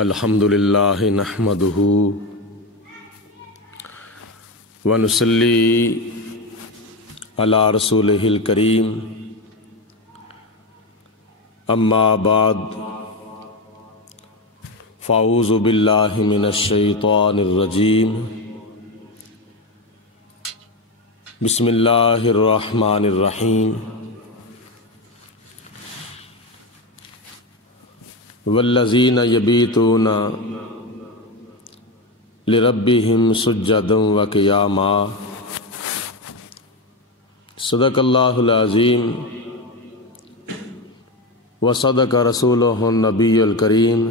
الحمد للہ نحمدہ ونصلی علی رسولہ الکریم اما بعد فاعوذ باللہ من الشیطان الرجیم بسم اللہ الرحمن الرحیم والذین یبیتون لربہم سجدا وقیاما صدق اللہ العظیم وصدق رسولہ النبی الکریم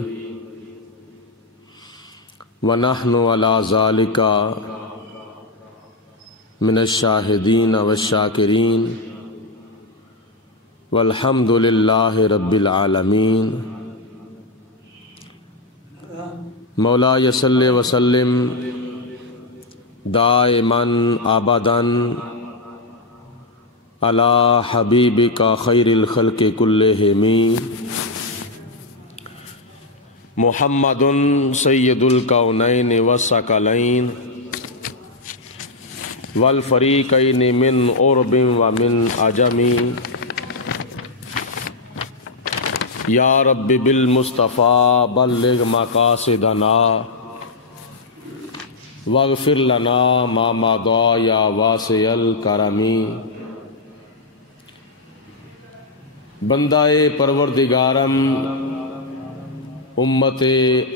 ونحن علی ذالک من الشاہدین والشاکرین والحمد للہ رب العالمین مولا صلی وسلم دائما ابدا علی حبیبک خیر الخلق کلہم محمد سید الکونین والثقلین والفریقین من عرب ومن عجم یا رب بالمصطفیٰ بلغ مقاصدنا واغفر لنا ما مضى یا واسع الکرم بندہ پروردگارم امت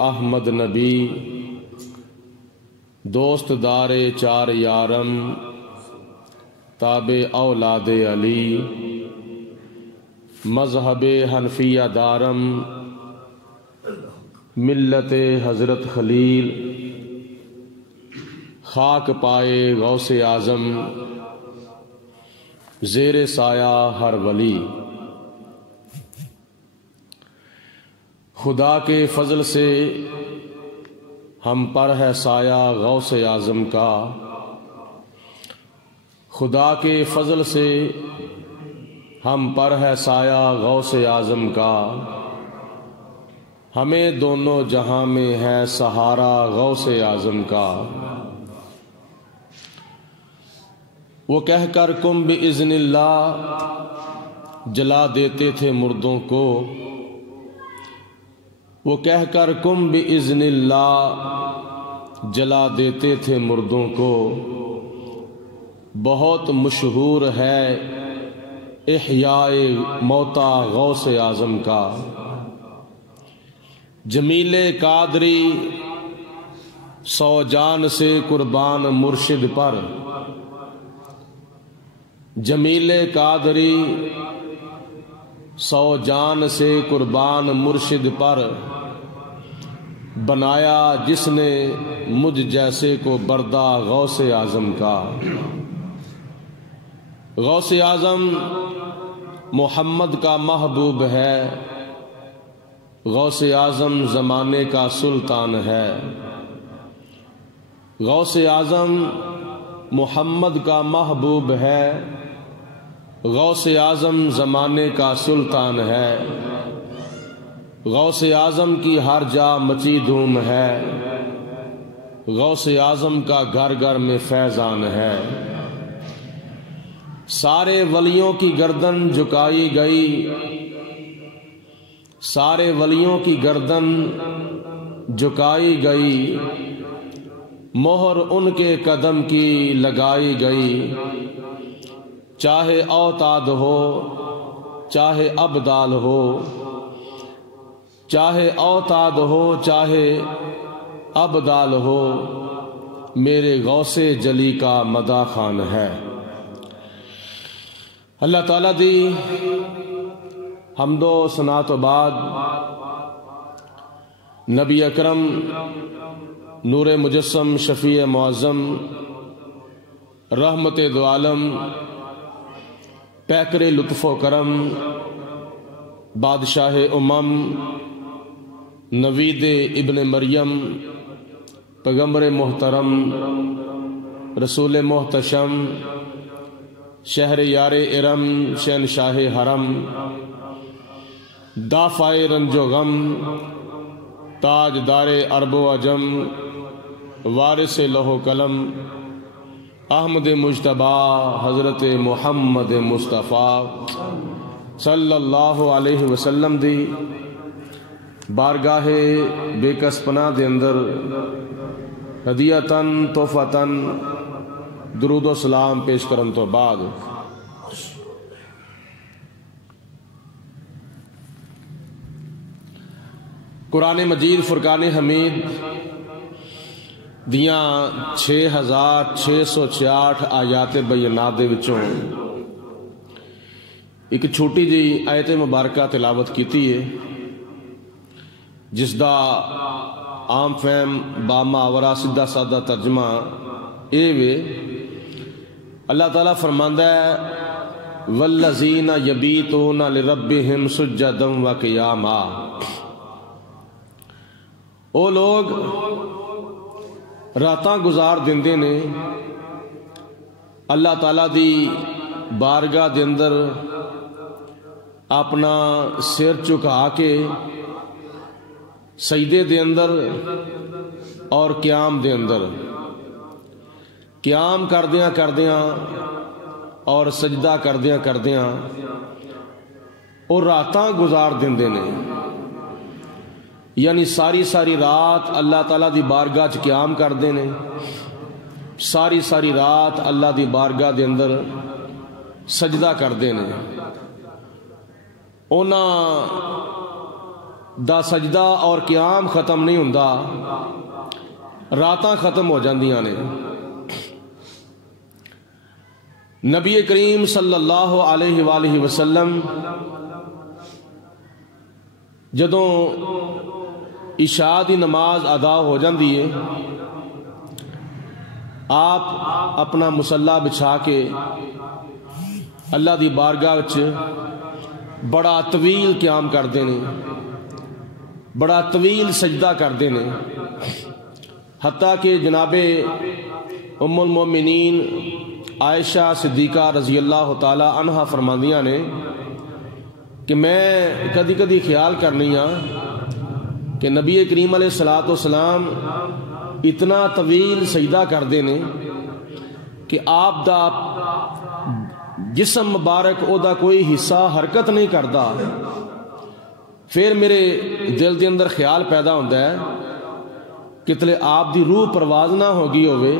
احمد نبی دوست دار چار یارم تابع اولاد علی مذہب حنفیہ دارم ملت حضرت خلیل خاک پائے غوث اعظم زیر سایہ ہر ولی خدا کے فضل سے ہم پر ہے سایہ غوث اعظم کا، خدا کے فضل سے ہم پر ہے سایہ غوث اعظم کا، ہمیں دونوں جہاں میں ہے سہارا غوث اعظم کا۔ وہ کہہ کر کم باذن اللہ جلا دیتے تھے مردوں کو، وہ کہہ کر کم باذن اللہ جلا دیتے تھے مردوں کو، بہت مشہور ہے احیاء موتا غوث اعظم کا۔ جمیل قادری سو جان سے قربان مرشد پر، جمیل قادری سو جان سے قربان مرشد پر، بنایا جس نے مجھ جیسے کو بردہ غوث اعظم کا۔ غوث اعظم محمد کا محبوب ہے، غوث اعظم زمانے کا سلطان ہے، غوث اعظم محمد کا محبوب ہے، غوث اعظم زمانے کا سلطان ہے، غوث اعظم کی ہر جا مچی دھوم ہے، غوث اعظم کا گھر گھر میں فیضان ہے۔ سارے ولیوں کی گردن جھکائی گئی، سارے ولیوں کی گردن جھکائی گئی، مہر ان کے قدم کی لگائی گئی، چاہے اوتاد ہو چاہے ابدال ہو، چاہے اوتاد ہو چاہے ابدال ہو، میرے غوث جلی کا مداح خوان ہے۔ اللہ تعالیٰ دی حمد و ثنا تو بعد نبی اکرم نور مجسم شفیع معظم رحمت دو عالم پیکر لطف و کرم بادشاہ نوید ابن مریم پیغمبر محترم رسول محتشم شہر یار ارم شہنشاہ حرم دافع رنج و غم تاجدار عرب و عجم وارث لوح قلم احمد مجتبی حضرت محمد مصطفیٰ صلی اللہ علیہ وسلم دی بارگاہ بے کس پناہ دے اندر ہدیتاً تحفتاً درود و سلام پیش کرن تو بعد قرآن مجید فرقان حمید دیاں 6666 آیات بینات دے وچوں ایک چھوٹی جی آیت مبارکہ تلاوت کیتی ہے جس دا عام فہم باماورا سیدھا سادہ ترجمہ اے وے اللہ تعالیٰ فرماندا ہے والذین یبیتون لربہم سجدا و قیاما، او لوگ راتاں گزار دیندے نے اللہ تعالیٰ دی بارگاہ دے اندر اپنا سر چکا کے سجدے دے اندر اور قیام دے اندر، قیام کردیاں کردیاں اور سجدہ کردیاں کردیاں اور راتاں گزار دیندے نے، یعنی ساری ساری رات اللہ تعالیٰ دی بارگاہ چ قیام کردے نے، ساری ساری رات اللہ دی بارگاہ دے اندر سجدہ کردے نے، انہاں دا سجدہ اور قیام ختم نہیں ہوندا، راتاں ختم ہو جاندیاں نے۔ نبی کریم صلی اللہ علیہ وآلہ وسلم جدوں عشاء دی نماز ادا ہو جاندی ہے، آپ اپنا مصلا بچھا کے اللہ دی بارگاہ وچ بڑا طویل قیام کردے نے، بڑا طویل سجدہ کردے نے، حتیٰ کہ جناب ام المومنین عائشہ صدیقہ رضی اللہ تعالی عنہا فرماندیاں نے کہ میں کدی کدی خیال کرنی ہاں کہ نبی کریم علیہ السلام اتنا طویل سجدہ کردے نے کہ آپ دا جسم مبارک او دا کوئی حصہ حرکت نہیں کردا، پھر میرے دل دے اندر خیال پیدا ہوتا ہے کہ تلے آپ دی روح پرواز نہ ہو گئی ہوئے،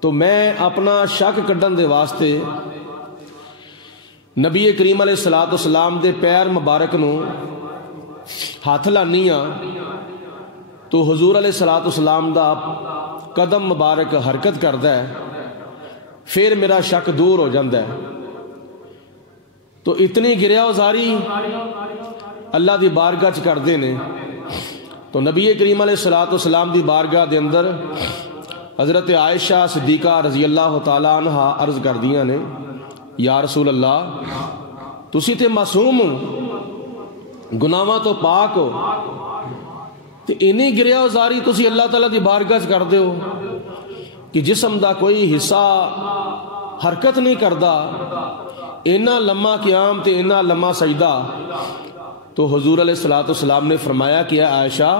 تو میں اپنا شک کڈن دے واسطے نبی کریم علیہ السلام دے پیر مبارک نو ہاتھ لانی ہاں تو حضور علیہ السلام دا قدم مبارک حرکت کردا ہے، پھر میرا شک دور ہو جاندہ ہے۔ تو اتنی گریا ازاری اللہ دی بارگاہ چ کردے نے، تو نبی کریم علیہ السلام دی بارگاہ دے اندر حضرت عائشہ صدیقہ رضی اللہ تعالی عنہا عرض کردیاں نے یا رسول اللہ تسی تے معصوم ہو، گناہاں تو پاک ہو، تے اینی گریا ازاری تسی اللہ تعالیٰ دی بارگاہ چ کردے ہو کہ جسم دا کوئی حصہ حرکت نہیں کردا، اینا لمحہ قیام تے اینا لمحہ سجدہ۔ تو حضور علیہ السلام نے فرمایا کہ اے عائشہ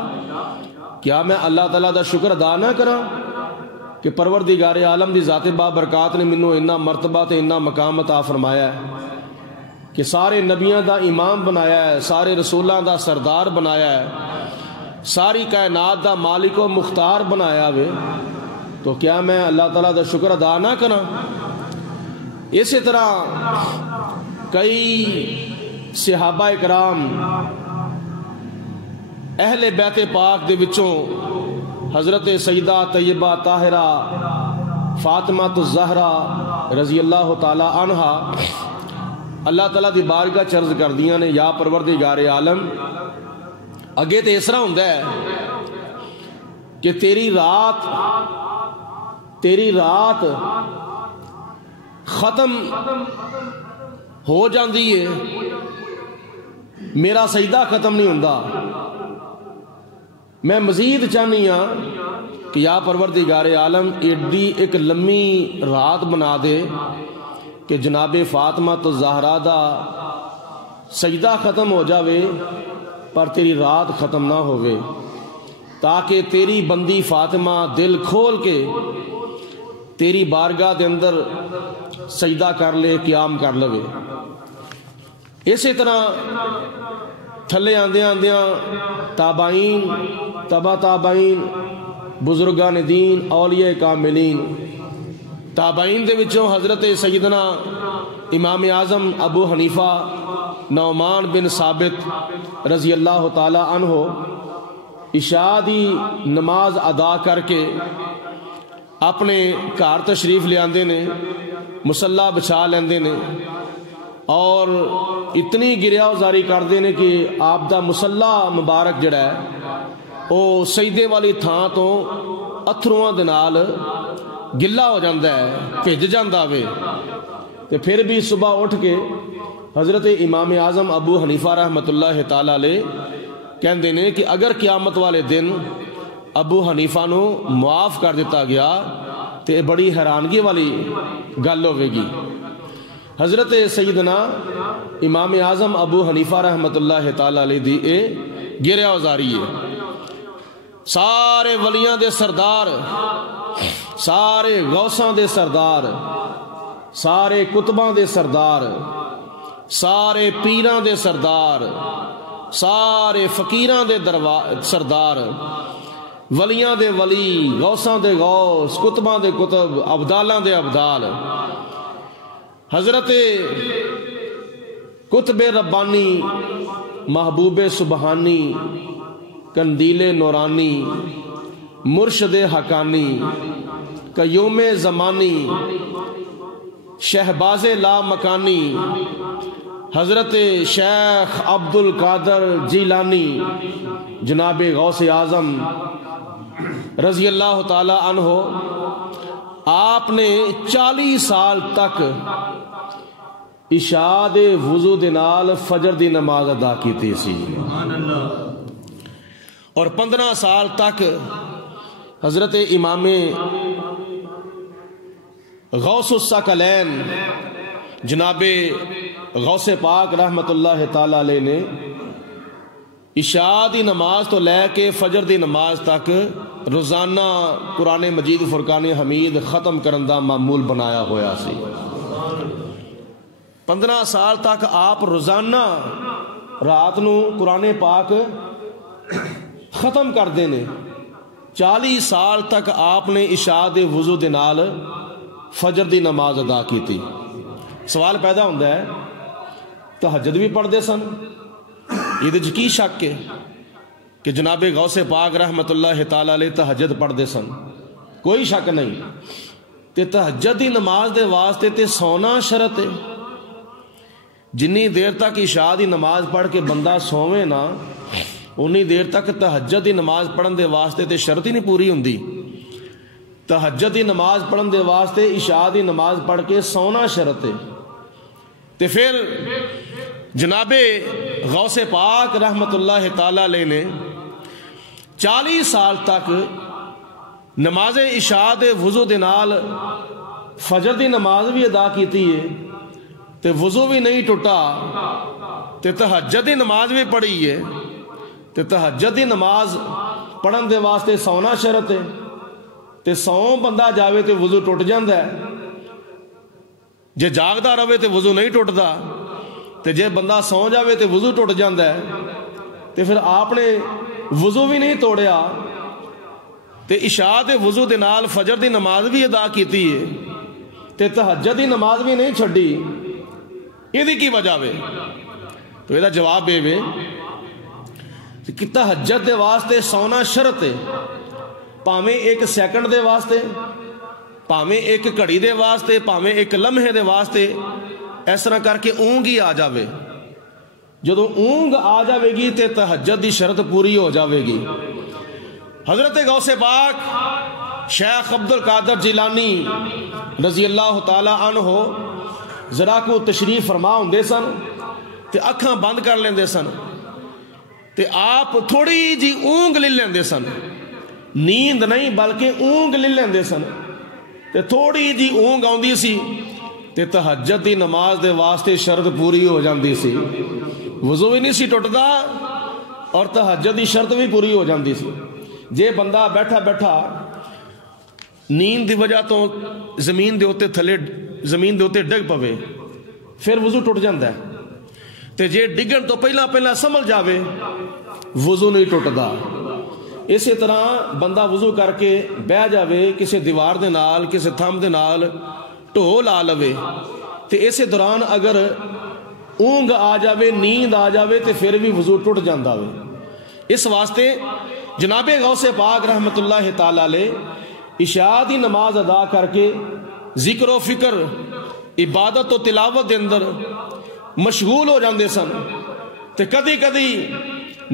کیا میں اللہ تعالیٰ دا شکر ادا نہ کراں کہ پروردگار عالم دی ذات بابرکات نے منوں اینا مرتبہ تے اینا مقام عطا فرمایا ہے کہ سارے نبیاں دا امام بنایا ہے، سارے رسولاں دا سردار بنایا ہے، ساری کائنات دا مالک و مختار بنایا ہوئے، تو کیا میں اللہ تعالیٰ دا شکر ادا نہ کراں؟ اسی طرح کئی صحابہ اکرام اہل بیت پاک دے وچوں حضرت سیدہ طیبہ طاہرہ فاطمہ الزہرا رضی اللہ تعالی عنہا اللہ تعالیٰ دی بارگاہ چرز کر دیاں نے یا پروردگار عالم اگے تے اس طرح ہوندا ہے کہ تیری رات ختم ہو جاندی ہے، میرا سجدہ ختم نہیں ہوندا، میں مزید چاہنی ہاں کہ یا پروردگار عالم ایڈی ایک لمبی رات بنا دے کہ جناب فاطمہ الزہرا دا سجدہ ختم ہو جاوے، پر تیری رات ختم نہ ہوئے، تاکہ تیری بندی فاطمہ دل کھول کے تیری بارگاہ دے اندر سجدہ کر لے، قیام کر لوے۔ اسی طرح تھلے آندیاں آندیاں تابعین، تبا تابعین، بزرگان دین، اولیاء کاملین، تابعین دے وچوں حضرت سیدنا امام اعظم ابو حنیفہ نعمان بن ثابت رضی اللہ تعالی عنہ عشاء دی نماز ادا کر کے اپنے گھر تشریف لے آندے نے، مصلا بچھا لیندے نے اور اتنی گریا ازاری کردے نے کہ آپ دا مصلا مبارک جڑا ہے وہ سجدے والی تھان تو اتھرواں دے نال گلا ہو جاندہ ہے، بھج جاندہ وے۔ تے پھر بھی صبح اٹھ کے حضرت امام اعظم ابو حنیفہ رحمۃ اللہ تعالی علیہ کہندے نے کہ اگر قیامت والے دن ابو حنیفہ نو معاف کر دیتا گیا تے بڑی حیرانگی والی گل ہوے گی۔ حضرت سیدنا امام اعظم ابو حنیفہ رحمۃ اللہ تعالی علیہ دی اے گریا ازاری ہے۔ سارے ولیاں دے سردار، سارے غوثاں دے سردار، سارے کتباں دے سردار، سارے پیراں دے سردار، سارے فقیراں دے سردار، ولیاں دے ولی، غوثاں دے غوث، کتباں دے کتب، ابدالاں دے ابدال، حضرت قطب ربانی، محبوب سبحانی، قندیل نورانی، مرشد حقانی، قیوم زمانی، شہباز لا مکانی، حضرت شیخ عبد القادر جیلانی، جناب غوث اعظم رضی اللہ تعالی عنہ، آپ نے 40 سال تک عشاء دے وضو دے نال فجر دی نماز ادا کیتی سی، اور 15 سال تک حضرت امام غوث الثقلین جناب غوث پاک رحمت اللہ تعالی علیہ نے عشاء دی نماز تو لے کے فجر دی نماز تک روزانہ قرآن مجید فرقان حمید ختم کرن دا معمول بنایا ہویا سی۔ 15 سال تک آپ روزانہ رات نو قرآن پاک ختم کر دینے۔ 40 سال تک آپ نے عشاء دے وضو دے نال فجر دی نماز ادا کی تھی۔ سوال پیدا ہوتا ہے تہجد بھی پڑھ دے سن، یہ کی شک ہے کہ جناب غوث پاک رحمت اللہ تعالی علیہ تہجد پڑھ دے سن؟ کوئی شک نہیں۔ تے تہجد دی نماز دے واسطے تے سونا شرط ہے۔ جنی دیر تک عشاء دی نماز پڑھ کے بندہ سووے نا، انی دیر تک تہجد دی نماز پڑھن دے واسطے تے شرط ہی نہیں پوری ہوندی۔ تہجد دی نماز پڑھن دے واسطے عشاء دی نماز پڑھ کے سونا شرط ہے۔ تے پھر جناب غوث پاک رحمت اللہ تعالی علیہ نے 40 سال تک نماز عشاء دے وضو دے نال فجر دی نماز بھی ادا کیتی ہے، تے وضو بھی نہیں ٹوٹا، تے تہجد دی نماز بھی پڑھی ہے۔ تے تہجد دی نماز پڑھن دے واسطے سونا شرط ہے، تے سو بندہ جاوے تے وضو ٹوٹ جاندہ ہے، جے جاگدا رہے تے وضو نہیں ٹوٹدا، تے جے بندہ سو جاوے تے وضو ٹوٹ جاندہ ہے۔ تے پھر آپ نے وضو بھی نہیں توڑیا تے عشاء دے وضو دے نال فجر دی نماز بھی ادا کیتی ہے، تے تہجد دی نماز بھی نہیں چھڑی، یہ کی وجہ وے؟ تو یہ جواب بے وے کہ تہجد دے واسطے سونا شرط ہے، پاویں 1 سیکنڈ دے واسطے، پاویں 1 گھڑی دے واسطے، پاویں 1 لمحے دے واسطے، اس طرح کر کے اونگ ہی آ جاوے۔ جدو اونگ آ جاوے گی تے تہجد دی شرط پوری ہو جاوے گی۔ حضرت غوث پاک شیخ عبد القادر جیلانی رضی اللہ تعالی عنہ ذرا کو تشریف فرما ہوندے سن تے اکھاں بند کر لیندے سن، تے آپ تھوڑی جی اونگ لے لیندے سن، نیند نہیں بلکہ اونگ لے لیندے سن، تے تھوڑی جی اونگ آندی سی تے تہجد دی نماز دے واسطے شرط پوری ہو جاندی سی، وضو بھی نہیں سی ٹوٹدا اور تہجد دی شرط بھی پوری ہو جاندی سی. جے بندہ بیٹھا بیٹھا نیند دی وجہ تو زمین دے اوتے ڈگ پوے پھر وضو ٹوٹ جاندہ ہے. تے جے ڈگن تو پہلا سمجھ جاوے وضو نہیں ٹوٹدا. اسی طرح بندہ وضو کر کے بہ جاوے کسی دیوار دے نال کسی تھم دے نال ٹھو لا لوے تے اسی دوران اگر اونگ آ جاوے نیند آ جاوے تے پھر بھی وضو ٹوٹ جاندا وے. اس واسطے جناب غوث پاک رحمت اللہ تعالی علیہ عشاء دی نماز ادا کر کے ذکر و فکر عبادت و تلاوت دے اندر مشغول ہو جاندے سن. تے کدی کدی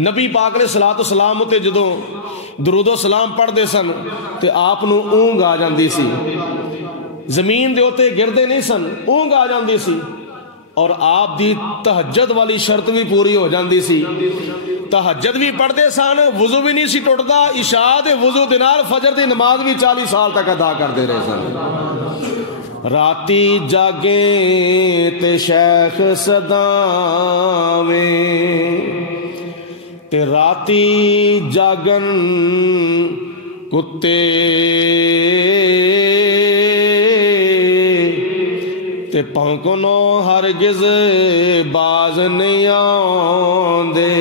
نبی پاک علیہ الصلوۃ والسلام تے جدوں درود و سلام پڑھ دے سن تے آپ نو اونگ آ جاندی سی. زمین دے اوتے گردے نہیں سن, اونگ آ جاندی سی. اور آپ دی تہجد والی شرط بھی پوری ہو جاندی سی. تہجد بھی پڑھتے سن, وضو بھی نہیں سی ٹوٹدا. عشاء دے وضو دے نال فجر دی نماز بھی 40 سال تک ادا کرتے رہے سن. راتی جاگیں تے شیخ صداویں تے راتی جاگن کتے تے پونکنو ہرگز باز نہیں آندے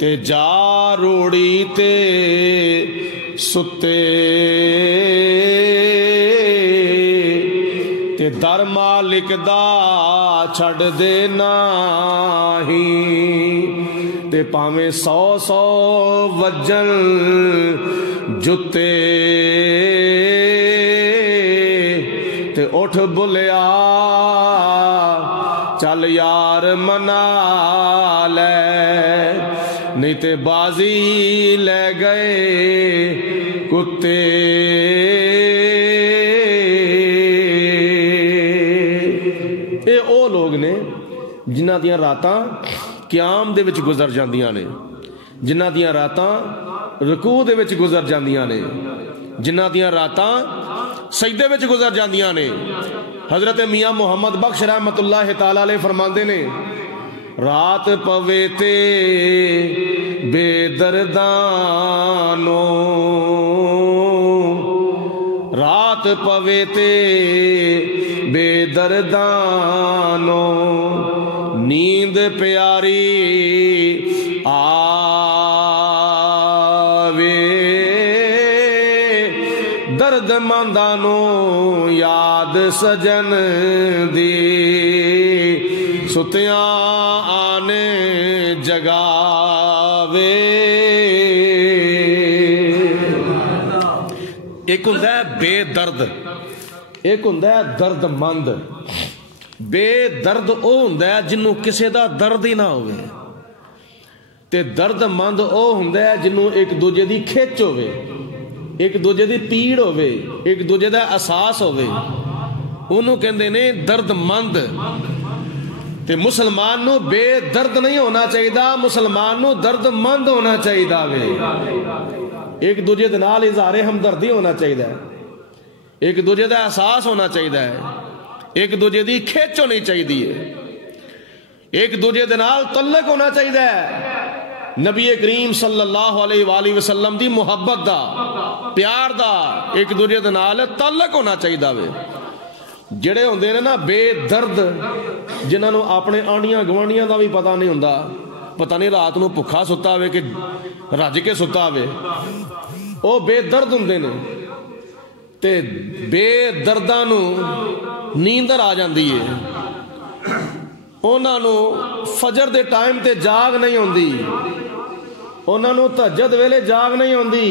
تے جا روڑی تے ستے تے در مالک دا چھڑ دے ناہی تے پاویں 100 وجن جتے تے اٹھ بلیا چل یار منا لے نہیں تے بازی لے گئے کتے. اے او لوگ نے جنہ دیاں راتاں قیام دے وچ گزر جاندیاں نے, جنہ دیاں راتاں رکوع دے وچ گزر جاندیاں نے, جنہ دیاں راتاں سجدے وچ گزر جاندیاں نے. حضرت میاں محمد بخش رحمت اللہ تعالی علیہ فرماندے نے رات پوے تے بے دردانو, رات پوے تے بے دردانو نیند پیاری آوے درد مندانو یاد سجن دی ستیاں آنے جگاوے. ایک ہوندا ہے بے درد, ایک ہوندا ہے درد مند. بے درد او ہوندا ہے جنوں کسے دا درد ہی نہ ہوئے, تے درد مند او ہوندا ہے جنوں ایک دوجے دی کھچ ہوئے, ایک دوجے دی پیڑ ہوئے, ایک دوجے دا احساس ہوئے, انہوں کہندے نے درد مند. تے مسلمان نو بے درد نہیں ہونا چاہیے, مسلمان نو درد مند ہونا چاہیے. ایک دوجے دے نال اظہار ہمدردی ہونا چاہیے, ایک دوجے دا احساس ہونا چاہیے, ایک دوجے دی کھچ ہونی چاہیے, ایک دوجے دے نال تعلق ہونا چاہیے. نبی کریم صلی اللہ علیہ وآلہ وسلم دی محبت دا پیار دا ایک دوجے دے نال تعلق ہونا چاہیے. جڑے ہوندے نے نا بے درد, جنہاں نو اپنے آنڈیاں گوانڈیاں دا بھی پتہ نہیں ہوندا, پتہ نہیں رات نو بھکھا ستا ہوئے کہ رج کے ستا ہوئے, او بے درد ہوندے نے. تے بے درداں نو نیندر آ جاندی ہے, انہاں نو فجر دے ٹائم تے جاگ نہیں ہوندی, انہاں نو تہجد ویلے جاگ نہیں ہوندی,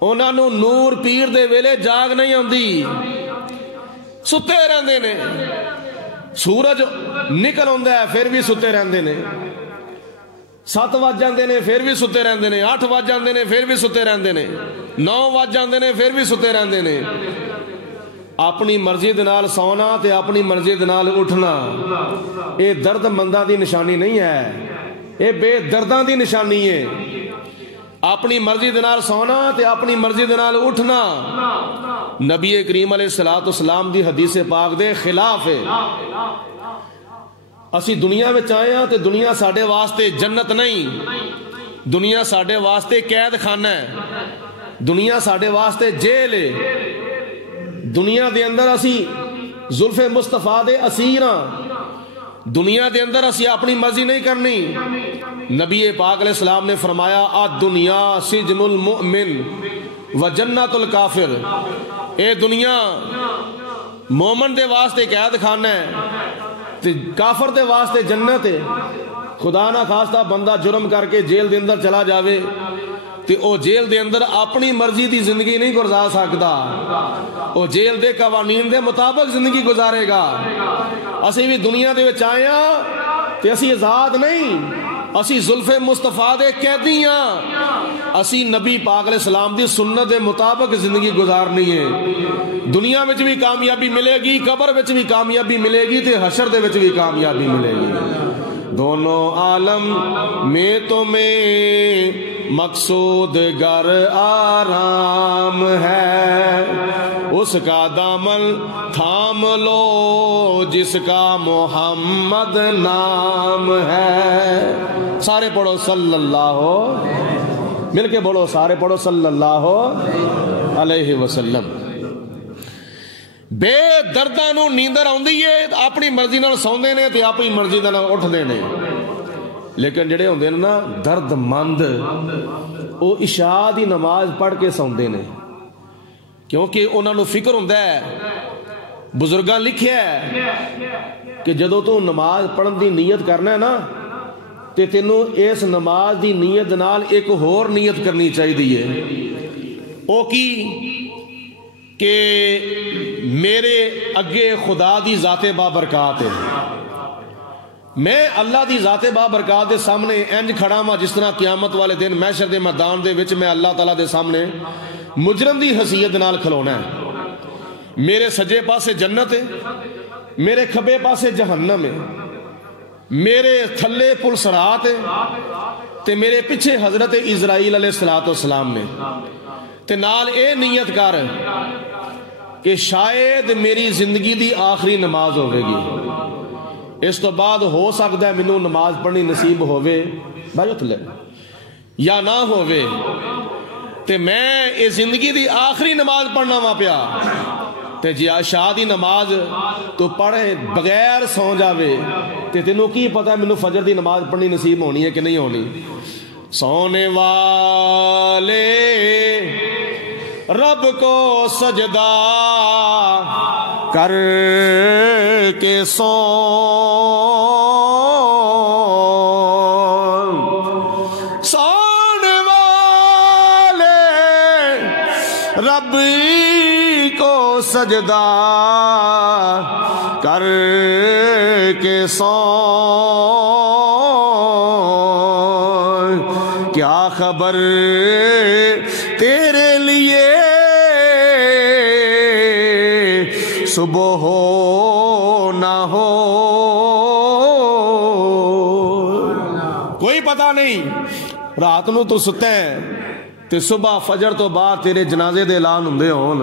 انہاں نو نور پیر دے ویلے جاگ نہیں ہوندی, ستے رہندے نے. سورج نکل ہوندا ہے پھر بھی ستے رہندے نے, 7 وج جاندے نے پھر بھی ستے رہندے نے, 8 وج جاندے نے پھر بھی ستے رہندے نے, 9 وج جاندے نے پھر بھی ستے رہندے نے. اپنی مرضی دے نال سونا تے اپنی مرضی دے نال اٹھنا اے درد منداں دی نشانی نہیں ہے, اے بے درداں دی نشانی ہے. اپنی مرضی دے نال سونا تے اپنی مرضی دے نال اٹھنا نبی کریم علیہ الصلوۃ والسلام دی حدیث پاک دے خلاف ہے. اسی دنیا میں آئے ہاں تے دنیا ساڈے واسطے جنت نہیں، دنیا ساڈے واسطے قید خانہ ہے، دنیا ساڈے واسطے جیل ہے، دنیا دے اندر اسی زلف مصطفیٰ دے اسیر ہاں، دنیا دے اندر اسی اپنی مرضی نہیں کرنی۔ نبی پاک علیہ السلام نے فرمایا الدنیا سجن المؤمن و جنت الکافر، اے دنیا مومن دے واسطے قید خانہ ہے تے کافر دے واسطے جنت ہے۔ خدا نہ خواستہ بندہ جرم کر کے جیل دے اندر چلا جاوے تے او جیل دے اندر اپنی مرضی دی زندگی نہیں گزار سکتا، او جیل دے قوانین دے مطابق زندگی گزارے گا۔ اسی بھی دنیا دے وچ آئے ہاں تے اسی آزاد نہیں، اسی زلف مصطفیٰ دے قیدی ہاں، اسی نبی پاک علیہ السلام دی سنت دے مطابق زندگی گزارنی ہے۔ دنیا وچ بھی کامیابی ملے گی، قبر وچ بھی کامیابی ملے گی تے حشر دے وچ بھی کامیابی ملے گی۔ دونوں عالم میں تمہیں مقصود گر آرام ہے، اس کا دامن تھام لو جس کا محمد نام ہے۔ سارے پڑھو صلی اللہ، مل کے بولو سارے پڑھو صلی اللہ علیہ وسلم۔ بے درداں نو نیندر آندی ہے، اپنی مرضی نال سوندے نے تے اپنی مرضی نال اٹھدے نے، لیکن جڑے ہوندے نے نا درد مند، او عشاء دی نماز پڑھ کے سوندے نے، کیونکہ انہاں نو فکر ہوندا ہے، بزرگاں لکھیا ہے کہ جدوں تو نماز پڑھن دی نیت کرنا ہے نا تے تینوں اس نماز دی نیت نال ایک ہور نیت کرنی چاہیے، او کی کہ میرے اگے خدا دی ذات بابرکات ہے، میں اللہ دی ذات بابرکات دے سامنے انج کھڑا ہاں جس طرح قیامت والے دن محشر دے میدان دے وچ میں اللہ تعالیٰ دے سامنے مجرم دی حیثیت نال کھلونا ہے۔ میرے سجے پاسے جنت ہے، میرے کھبے پاسے جہنم ہے، میرے تھلے پل صراط ہے تے میرے پیچھے حضرت اسرائیل علیہ السلام نے، تے نال اے نیت کر کہ شاید میری زندگی دی آخری نماز ہوے گی، اس تو بعد ہو سکتا ہے مینوں نماز پڑھنی نصیب ہووے بھائی تھلے یا نہ ہووے، تے میں اے زندگی دی آخری نماز پڑھنا وا پیا تے جی عشاء دی نماز تو پڑھے بغیر سو جاوے تے تینوں کی پتہ مینوں فجر دی نماز پڑھنی نصیب ہونی ہے کہ نہیں ہونی۔ سونے والے رب کو سجدہ کر کے سو، سونے والے رب کو سجدہ کر کے سو، کیا خبر تیرے لیے صبح ہو نہ ہو، کوئی پتہ نہیں، رات نو تو ستے ہیں تے صبح فجر تو بعد تیرے جنازے دے اعلان ہوندے ہون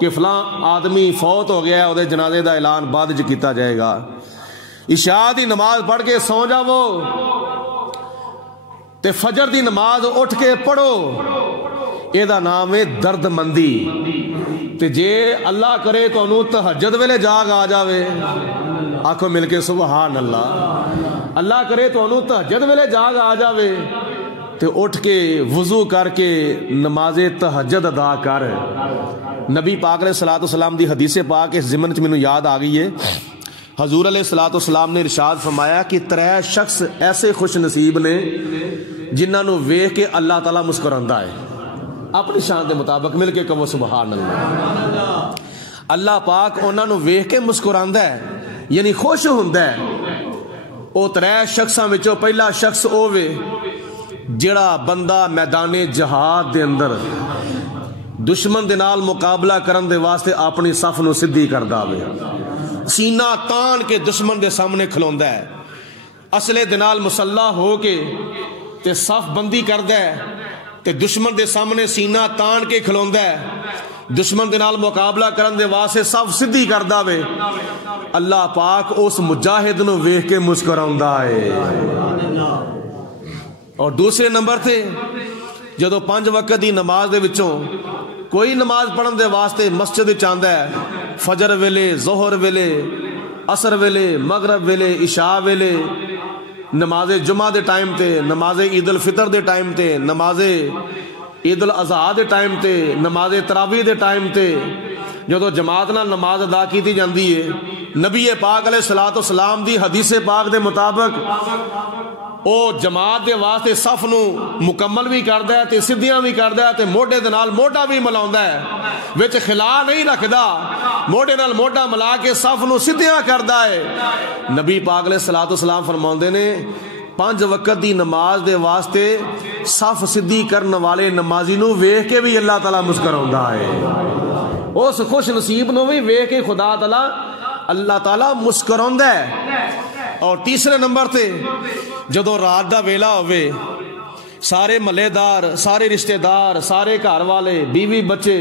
کہ فلاں آدمی فوت ہو گیا ہے، اودے جنازے دا اعلان بعد وچ کیتا جائے گا۔ عشاء دی نماز پڑھ کے سو جاؤ تے فجر دی نماز اٹھ کے پڑھو، اے دا نام ہے درد مندی۔ تے جے اللہ کرے تو انہوں تہجد ویلے جاگ آ جاوے، آنکھوں مل کے سبحان اللہ، اللہ کرے تو انہوں تہجد ویلے جاگ آ جاوے تے اٹھ کے وضو کر کے نماز تہجد ادا کر۔ نبی پاک علیہ السلام دی حدیث پاک اس ضمن چ مینوں یاد آ گئی ہے، حضور علیہ السلام نے ارشاد فرمایا کہ 3 شخص ایسے خوش نصیب نے جنہاں نو ویکھ کے اللہ تعالیٰ مسکراندا ہے، اپنی شان دے مطابق مل کے کہو سبحان اللہ۔ اللہ پاک انہاں نو ویکھ کے مسکراندا ہے، یعنی خوش ہوندا ہے۔ او 3 شخصاں وچوں پہلا شخص ہووے جڑا بندہ میدان جہاد دے اندر دشمن دے نال مقابلہ کرن دے واسطے اپنی صف نو سدھی کردا ہوے، سینہ تان کے دشمن دے سامنے کھلوندا ہے، اسلحے دے نال مسلح ہو کے تے صف بندی کردا ہے تے دشمن دے سامنے سینہ تان کے کھلوندا ہے، دشمن دے نال مقابلہ کرن دے واسطے صف سدھی کردا وے، اللہ پاک اس مجاہد نو ویکھ کے مسکراوندا ہے۔ اور دوسرے نمبر تے جدو 5 وقت دی نماز دے وچوں کوئی نماز پڑھن دے واسطے مسجد وچ آندا ہے، فجر ویلے، ظہر ویلے، عصر ویلے، مغرب ویلے، عشاء ویلے، نماز جمعہ دے ٹائم تے، نماز عید الفطر دے ٹائم تے، نماز عید الاضحیٰ دے ٹائم تے، نماز تراویح دے ٹائم تے جدو جماعت نال نماز ادا کیتی جاندی ہے، نبی پاک علیہ الصلوۃ والسلام دی حدیث پاک دے مطابق او جماعت دے واسطے صف نو مکمل بھی کردا ہے تے سدھیاں بھی کردا ہے تے موڈے دے نال موڈا بھی ملاوندا ہے، وچ خلا نہیں رکھدا، موڈے نال موڈا ملا کے صف نو سدھیاں کردا ہے۔ نبی پاک علیہ الصلوۃ والسلام فرماندے نے 5 وقت دی نماز دے واسطے صف سدھی کرن والے نمازی نو ویکھ کے بھی اللہ تعالیٰ مسکراوندا ہے، اس خوش نصیب نو بھی ویکھ کے خدا تعالیٰ اللہ تعالیٰ مسکراوندا ہے۔ اور تیسرے نمبر تے جدو رات دا ویلا ہوئے، سارے محلے دار، سارے رشتہ دار، سارے گھر والے، بیوی بچے،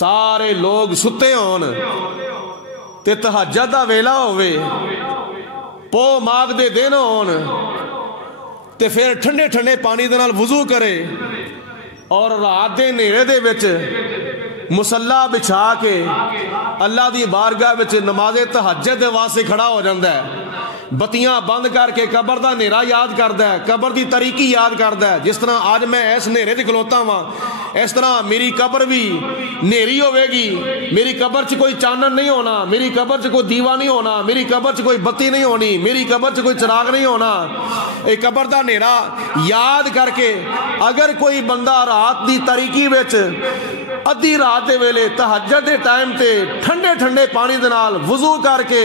سارے لوگ ستے ہون تے تہجد دا ویلا ہوئے، پو ماغ دے دن ہون تے پھر ٹھنڈے ٹھنڈے پانی دے نال وضو کرے اور رات دے نیڑے دے وچ مصلا بچھا کے اللہ دی بارگاہ وچ نماز تہجد دے واسطے کھڑا ہو جاندا ہے، بتیاں بند کر کے قبر دا نیرا یاد کردا ہے، قبر دی تاریکی یاد کردا ہے۔ جس طرح آج میں اس نیرے تے کھلوتا ہاں، اس طرح میری قبر بھی نیری ہوے گی، میری قبر چ کوئی چانن نہیں ہونا، میری قبر چ کوئی دیوا نہیں ہونا، میری قبر چ کوئی بتی نہیں ہونی، میری قبر چ کوئی چراغ نہیں ہونا۔ اے قبر دا نیرا یاد کر کے اگر کوئی بندہ رات دی تاریکی وچ ادھی رات دے ویلے تہجد دے ٹائم تے ٹھنڈے ٹھنڈے پانی دے نال وضو کر کے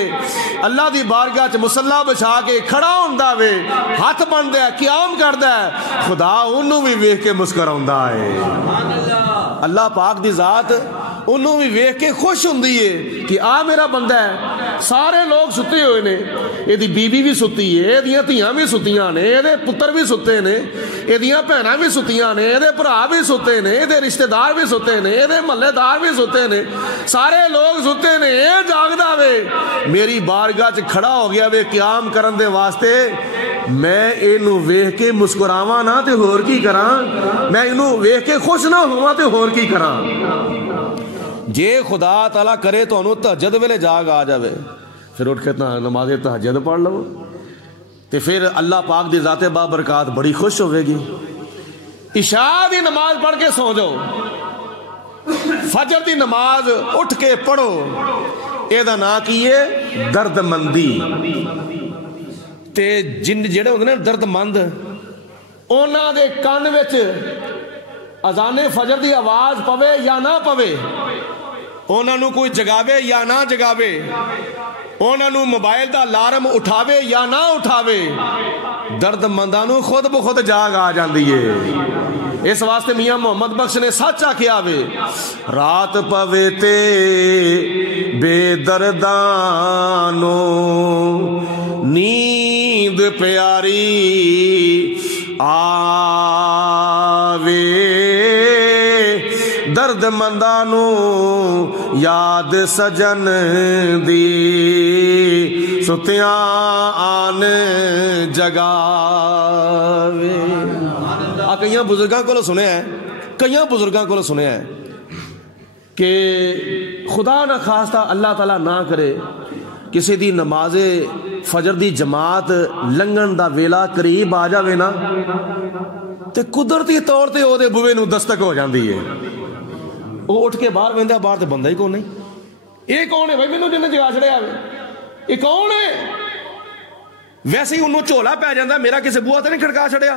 اللہ دی بارگاہ چ مصلا بچھا کے کھڑا ہوندا وے، ہاتھ بندا ہے، قیام کردا ہے، خدا انہوں بھی ویکھ کے مسکراوندا ہے۔ اللہ پاک دی ذات انہوں بھی ویکھ کے خوش ہوندی ہے کہ آ میرا بندہ ہے۔ سارے لوگ ستے ہوئے نے، ایدی بیوی بھی ستی ہے، ایدیاں دھیاں بھی ستیاں نے، ایدے پتر بھی ستے نے، ایدیاں بہناں بھی ستیاں نے، ایدے بھرا بھی ستے نے، ایدے رشتہ دار بھی ستے نے، ایدے محلے دار بھی ستے نے، سارے لوگ ستے نے، اے جاگدا وے میری بارگاہ چ کھڑا ہو گیا وے قیام کرن دے واسطے، میں اینو ویکھ کے مسکراواں نہ تے ہور کی کراں، میں اینو ویکھ کے خوش نہ ہوواں تے ہور کی کراں۔ جے خدا تعالیٰ کرے تو انہوں تہجد ویلے جاگ آ جاوے، پھر اٹھ کے نماز تہجد پڑھ لو، تے پھر اللہ پاک دی ذات بابرکات بڑی خوش ہوئے گی۔ عشاء دی نماز پڑھ کے سو جاؤ، فجر دی نماز اٹھ کے پڑھو، اے دا نا کیے درد مندی۔ تے جن جڑے ہوندے نے درد مند، انہاں دے کان وچ اذان فجر دی آواز پوے یا نہ پوے، انہاں نو کوئی جگاوے یا نہ جگاوے، انہاں نو موبائل دا الارم اٹھاوے یا نہ اٹھاوے، درد منداں نو خود بخود جاگ آ جاندی ہے۔ اس واسطے میاں محمد بخش نے سچ آکھیا وے، رات پوے تے بے دردانو نیند پیاری آوے، درد مندانو یاد سجن دی ستیاں آن جگاوے۔ کئیاں بزرگاں کو سنیا ہے، کئیاں بزرگاں کو سنیا ہے کہ خدا نہ خواستہ اللہ تعالیٰ نہ کرے کسی دی نماز فجر دی جماعت لنگن دا ویلا قریب آ جاوے نا تے قدرتی طور تے او دے بوے نو دستک ہو جاندی ہے، وہ اٹھ کے باہر ویندا، باہر تے بندہ ہی کون نہیں، یہ کون ہے بھائی مینوں جن جگا چھڑیا وے، یہ کون ہے؟ ویسے ہی انہوں جھولا پی جاندا، میرا کسی بوا تے نہیں کھڑکا چھڑیا،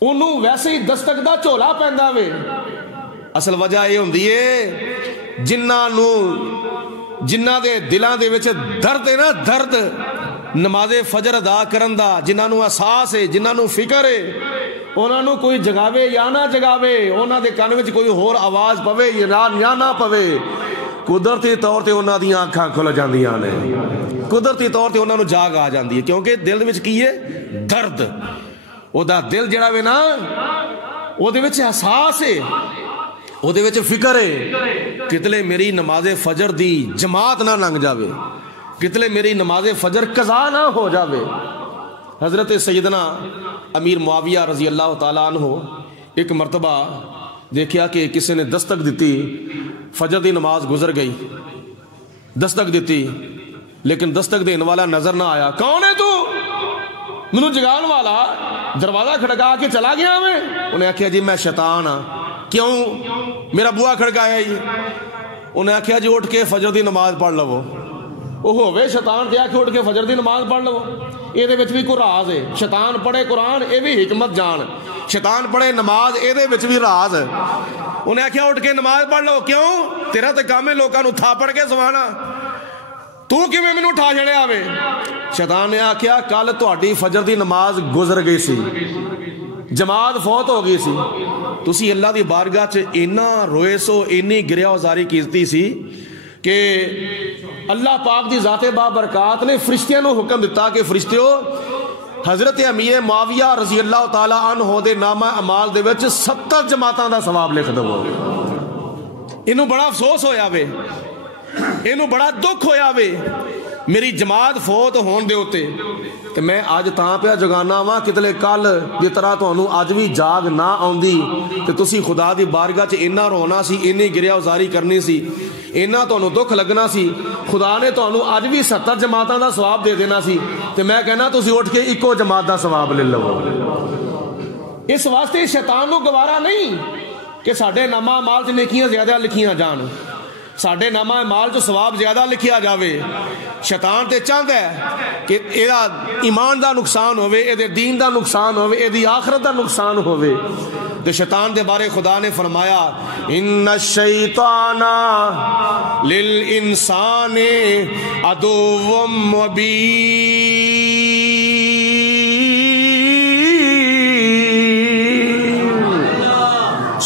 انہوں ویسے ہی دستک دا جھولا پیندا وے۔ اصل وجہ یہ ہوندی ہے جنہاں دے دلاں دے وچ درد ہے نا، درد نماز فجر ادا کرن دا، جنہاں نو احساس ہے، جنہاں نو فکر ہے، انہاں نو کوئی جگاوے یا نہ جگاوے، انہاں دے کان وچ کوئی ہور آواز پوے یا نہ پوے، قدرتی طور تے انہاں دیاں اکھاں کھل جاندیاں نے، قدرتی طور تے انہاں نو جاگ آ جاندی ہے، کیونکہ دل وچ کی ہے درد، او دا دل جڑا وے نا او دے وچ احساس ہے، ਉਹਦੇ ਵਿੱਚ ਫਿਕਰ ਹੈ ਕਿਤਲੇ ਮੇਰੀ ਨਮਾਜ਼ ਫਜਰ ਦੀ ਜਮਾਤ ਨਾ ਲੰਘ ਜਾਵੇ, ਕਿਤਲੇ ਮੇਰੀ ਨਮਾਜ਼ ਫਜਰ ਕਜ਼ਾ ਨਾ ਹੋ ਜਾਵੇ। حضرت سیدنا امیر معاویہ رضی اللہ تعالیٰ عنہ ایک مرتبہ دیکھیا کہ کسی نے دستک دیتی، فجر دی نماز گزر گئی، دستک دیتی لیکن دستک دین والا نظر نہ آیا۔ کون ہے تو؟ منو جگان والا، دروازہ کھڑکا کے چلا گیا میں؟ انہیں آکھیا جی میں شیطان ہاں۔ کیوں؟ میرا بوا کھڑکایا جی۔ انہیں آکھیا جی اٹھ کے فجر دی نماز پڑھ لو۔ وہ ہوئے شیطان تے آکھے اٹھ کے فجر دی نماز پڑھ لو، یہ دے وچ بھی کوئی راز ہے۔ شیطان پڑھے قرآن، یہ بھی حکمت جان، شیطان پڑھے نماز، یہ دے وچ بھی راز ہے۔ انہیں آکھیا اٹھ کے نماز پڑھ لو۔ کیوں؟ تیرا تے کام ہے لوکاں نو تھاپڑ کے سوانا، تو کیویں مینوں اٹھا چھڑیا وے؟ شیطان نے آکھیا کل تہاڈی فجر دی نماز گزر گئی سی، جماعت فوت ہو گئی سی، تسی اللہ دی بارگاہ چ اینا روئے سو، اینی گریہ وزاری کیتی سی کہ اللہ پاک دی ذات بابرکات نے فرشتیاں نو حکم دیتا کہ فرشتیو حضرت امیر معاویہ رضی اللہ تعالیٰ عنہ دے نامہ اعمال دے وچ 70 جماعتاں دا ثواب لکھ دو۔ اینو بڑا افسوس ہویا وے، اینو بڑا دکھ ہویا وے میری جماعت فوت ہون دے ہوتے، کہ میں آج تاں پہ جگانا وا کتلے کل دی طرح تانوں اج بھی جاگ نہ آوندی تے تسی خدا دی بارگاہ چ اینا رونا سی، اینی گریہ وزاری کرنی سی، اینا تانوں دکھ لگنا سی، خدا نے تانوں اج بھی 70 جماعتاں دا ثواب دے دینا سی، تے میں کہنا تسی اٹھ کے ایکو جماعت دا ثواب لے لو۔ اس واسطے شیطان نو گوارا نہیں کہ ساڈے نامہ اعمال چ نیکیاں زیادہ لکھیاں جان، ساڈے نامہ اعمال چ ثواب زیادہ لکھیا جاوے۔ شیطان تے چاہندا ہے کہ ایدا ایمان دا نقصان ہوئے، ایدے دین دا نقصان ہوئے، ایدی آخرت دا نقصان ہوئے۔ تو شیطان دے بارے خدا نے فرمایا ان الشیطان للانسان عدو مبین،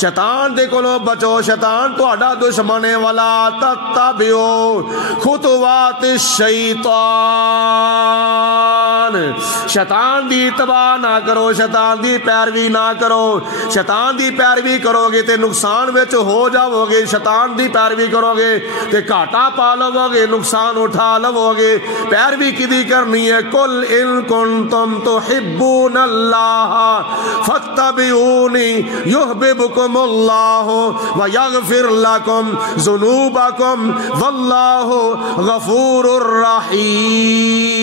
شیطان دے کولوں بچو، شیطان تہاڈا دشمن ہے۔ ولا تتبعوا خطوات الشیطان، شیطان دی اتباع نہ کرو، شیطان دی پیروی نہ کرو۔ شیطان دی پیروی کرو گے تے نقصان وچ ہو جاؤ گے، شیطان دی پیروی کرو گے تے گھاٹا پا لو گے، نقصان اٹھا لو گے۔ پیروی کدی کرنی ہے؟ قل ان کنتم تحبون اللہ فاتبعونی یحببکم اللہ ویغفر لکم ذنوبکم واللہ غفور الرحیم۔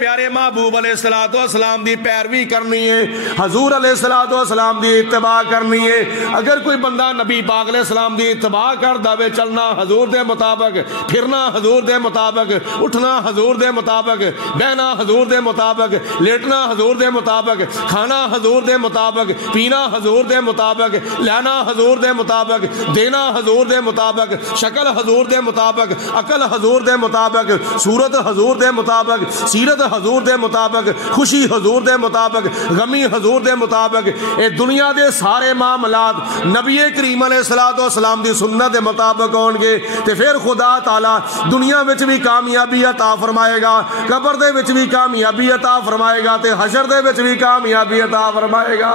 پیارے محبوب علیہ السلام دی پیروی کرنی ہے، حضور علیہ السلام دی اتباع کرنی ہے۔ اگر کوئی بندہ نبی پاک علیہ السلام دی اتباع کر دے، چلنا حضور دے مطابق، پھرنا حضور دے مطابق، اٹھنا حضور دے مطابق، بہنا حضور دے مطابق، لیٹنا حضور دے مطابق، کھانا حضور دے مطابق، پینا حضور دے مطابق، لینا حضور دے مطابق، دینا حضور دے مطابق، شکل حضور دے مطابق، عقل حضور دے مطابق، صورت حضور دے مطابق، سیرت حضور دے مطابق، خوشی حضور دے مطابق، غمی حضور دے مطابق، اے دنیا دے سارے معاملات نبی کریم علیہ السلام دی سنت دے مطابق ہون گے تے پھر خدا تعالی دنیا وچ بھی کامیابی عطا فرمائے گا، قبر دے وچ بھی کامیابی عطا فرمائے گا تے حشر دے وچ بھی کامیابی عطا فرمائے گا۔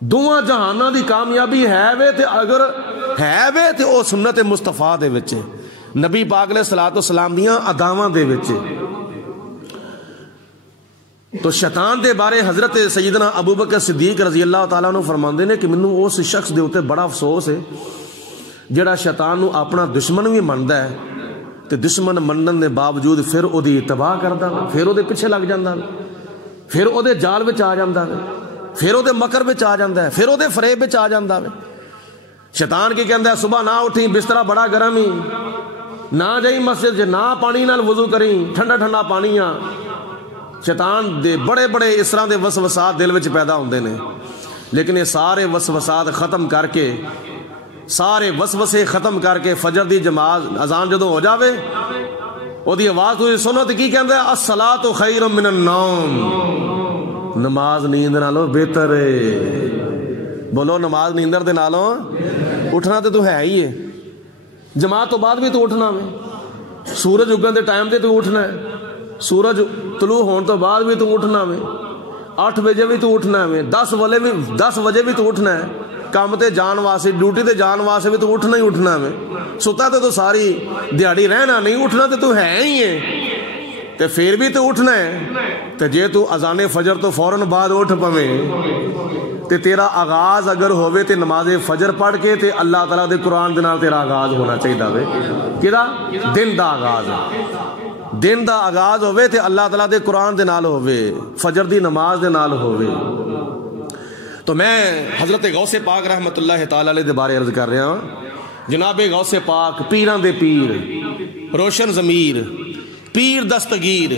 دوواں جہاناں دی کامیابی ہے وے تے اگر ہے وے تے او سنت مصطفیٰ دے وچ نبی پاک علیہ السلام دیاں اداواں دے وچ۔ تو شیطان دے بارے حضرت سیدنا ابوبکر صدیق رضی اللہ تعالیٰ عنہ فرماندے نے کہ منوں اس شخص دے اوتے بڑا افسوس ہے جڑا شیطان نو اپنا دشمن بھی مندا ہے تے دشمن منن دے باوجود پھر او دی اتباع کردا، پھر او دے پیچھے لگ جاندا، پھر او دے جال وچ آ جاندا، پھر او دے مکر وچ آ جاندا ہے، پھر او دے فریب وچ آ جاندا۔ شیطان کی کہندا ہے صبح نہ اٹھی، بسترا بڑا گرم ہی، نہ جائی مسجد، نہ پانی نال وضو کریں، ٹھنڈا ٹھنڈا پانی آ۔ شیطان دے بڑے بڑے اس طرح دے وسوسات دل وچ پیدا ہوندے نے، لیکن یہ سارے وسوسات ختم کر کے، سارے وسوسے ختم کر کے فجر دی جماعت اذان جدوں ہو جاوے، او دی آواز تو سنو تے کی کہندا ہے الصلاۃ خیر من النوم، نماز نیند نالوں بہتر ہے۔ بولو نماز نیندر دے نالوں، اٹھنا تے تو ہے ہی ہے، جماعت تو بعد بھی تو اٹھنا ہے، سورج اگن دے ٹائم تے تو اٹھنا ہے، سورج طلوع ہون تو بعد بھی تو اٹھنا میں 8 بجے بھی تو اٹھنا ہے 10 بجے بھی تو اٹھنا ہے کام تے جان واسطے ڈیوٹی تے جان واسطے بھی تو اٹھنا ہی اٹھنا ہے ستا تو ساری دیہڑی رہنا نہیں اٹھنا تو ہے ہی ہے تے پھر بھی تو اٹھنا ہے تے جے تو اذان فجر تو فوراً بعد اٹھ پویں تے تیرا آغاز اگر ہوئے تے نماز فجر پڑھ کے تے اللہ تعالیٰ دے قرآن دے نال تیرا آغاز ہونا چاہیے وے کیدا دن دا آغاز دن دا آغاز ہوئے تے اللہ تعالیٰ دے قرآن دے نال ہوئے فجر دی نماز دے نال ہوئے تو میں حضرت غوث پاک رحمت اللہ تعالیٰ علیہ دے بارے عرض کر رہا ہوں جناب غوث پاک پیران دے پیر روشن ضمیر پیر دستگیر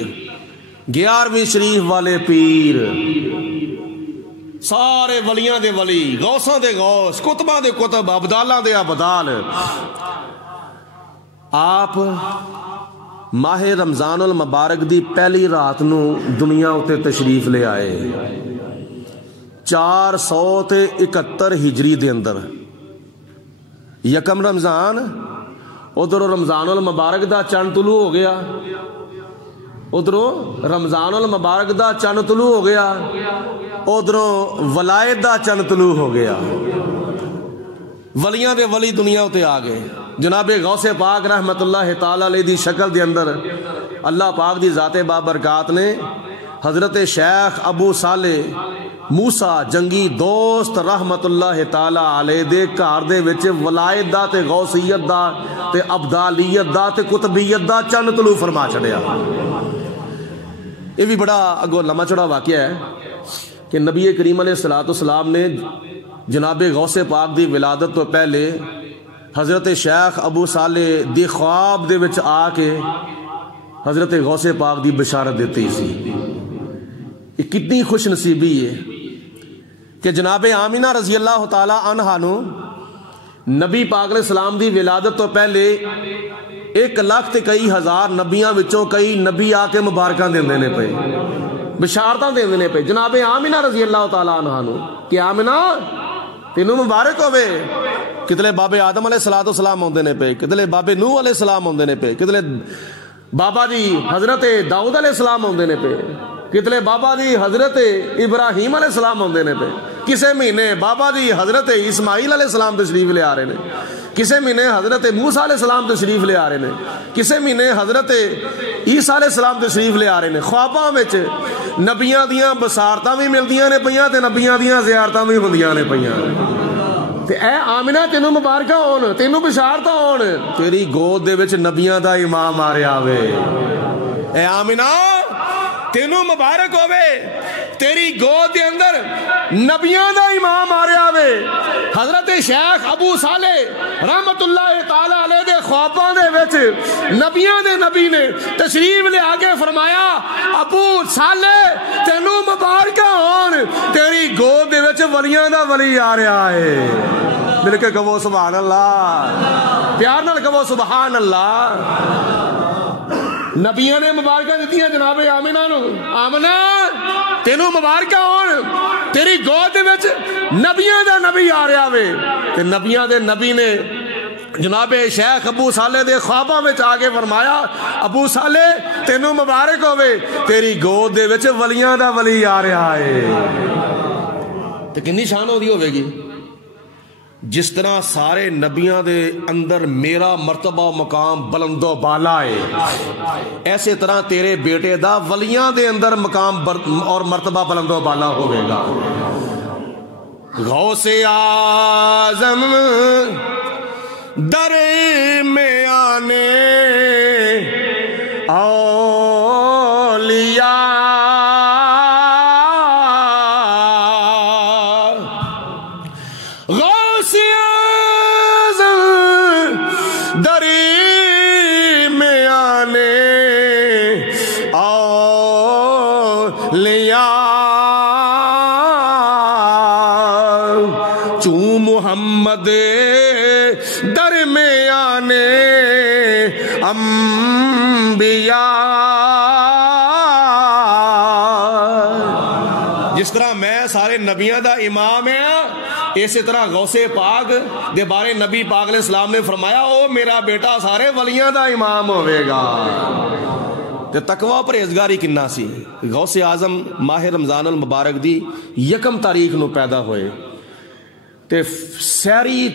11ویں شریف والے پیر سارے ولیاں دے ولی غوثاں دے غوث کتباں دے کتب ابدالاں دے ابدال آپ ماہ رمضان المبارک دی پہلی رات نو دنیا اتے تشریف لے آئے 471 ہجری دے اندر یکم رمضان ادھر رمضان المبارک دا چند طلوع ہو گیا ادھروں رمضان المبارک دا چند طلوع ہو گیا ادھروں ولایت دا چند طلوع ہو گیا ولیاں دے ولی دنیا اتے آ گئے جناب غوث پاک رحمت اللہ تعالی علیہ دی شکل دے اندر اللہ پاک دی ذات بابرکات نے حضرت شیخ ابو صالح موسیٰ جنگی دوست رحمت اللہ تعالی علیہ دے گھر دے وچ ولایت دا تے غوثیت دا تے ابدالیت دا تے قطبیت دا چند طلوع فرما چھڑیا یہ بھی بڑا اگو لمحہ چڑا واقعہ ہے کہ نبی کریم علیہ السلام نے جناب غوث پاک دی ولادت تو پہلے حضرت شیخ ابو صالح دی خواب دے وچ آ کے حضرت غوث پاک دی بشارت دیتی سی یہ کتنی خوش نصیبی ہے کہ جناب آمینہ رضی اللہ تعالی عنہا نو نبی پاک علیہ السلام دی ولادت تو پہلے 1 لاکھ تے کئی ہزار نبیاں وچوں کئی نبی آ کے مبارکاں دیندے نے پے بشارتاں دیندے نے پے جناب آمینہ رضی اللہ تعالی عنہا نو کہ آمینہ تینوں مبارک ہوئے کتلے بابے آدم علیہ السلام ہوندے نے پے کتلے بابے نوح علیہ السلام ہوندے نے پے کتلے بابا جی حضرت داؤد علیہ السلام ہوندے نے پے کتلے بابا جی حضرت ابراہیم علیہ السلام ہوندے نے پے کسے مہینے بابا جی حضرت اسماعیل علیہ السلام تشریف لے آ رہے ہیں کسے مہینے حضرت موسیٰ علیہ السلام تشریف لے آ رہے ہیں کسے مہینے حضرت عیسیٰ علیہ السلام تشریف لے آ رہے ہیں خواباں وچ نبیاں دیاں بسارتاں بھی ملدیاں نے پیاں تے نبیاں دیاں زیارتاں بھی ہوندیاں نے پیاں تے اے آمینہ تینوں مبارکاں ہون تینوں بشارتاں ہون تیری گود دے وچ نبیاں دا امام آ رہا وے اے آمینہ تینوں مبارک ہوئے تیری گود دے اندر نبیاں دا امام آ رہا وے حضرت شیخ ابو صالح رحمت اللہ تعالی علیہ دے خواباں دے وچ نبیاں دے نبی نے تشریف لے آگے فرمایا ابو صالح تینوں مبارک ہون تیری گود دے وچ ولیاں دا ولی آ رہا ہے مل کے کہو سبحان اللہ پیار نال کہو سبحان اللہ نبیاں نے مبارکہ دیتی ہیں جناب آمینہ نو آمینہ تینوں مبارکہ ہون تیری گود دے وچ نبیاں دا نبی آ رہا وے تے نبیاں دے نبی نے جناب شیخ ابو صالح دے خواباں وچ آگے فرمایا ابو صالح تینوں مبارک ہوئے تیری گود دے وچ ولیاں دا ولی آ رہا ہے تے کنی شان ہو دی ہوئے گی جس طرح سارے نبیاں دے اندر میرا مرتبہ و مقام بلند و بالا ہے ایسے طرح تیرے بیٹے دا ولیاں دے اندر مقام اور مرتبہ بلند و بالا ہوئے گا غوث اعظم در میں آنے اولیاء محمد در میں آنے انبیاء جس طرح میں سارے نبیوں دا امام ہے اسی طرح غوث پاک دے بارے نبی پاک علیہ السلام نے فرمایا او میرا بیٹا سارے ولیاں دا امام ہوئے گا تے تقوی پرہیزگاری کنا سی. غوث اعظم ماہ رمضان المبارک دی 1 تاریخ نو پیدا ہوئے تے سحری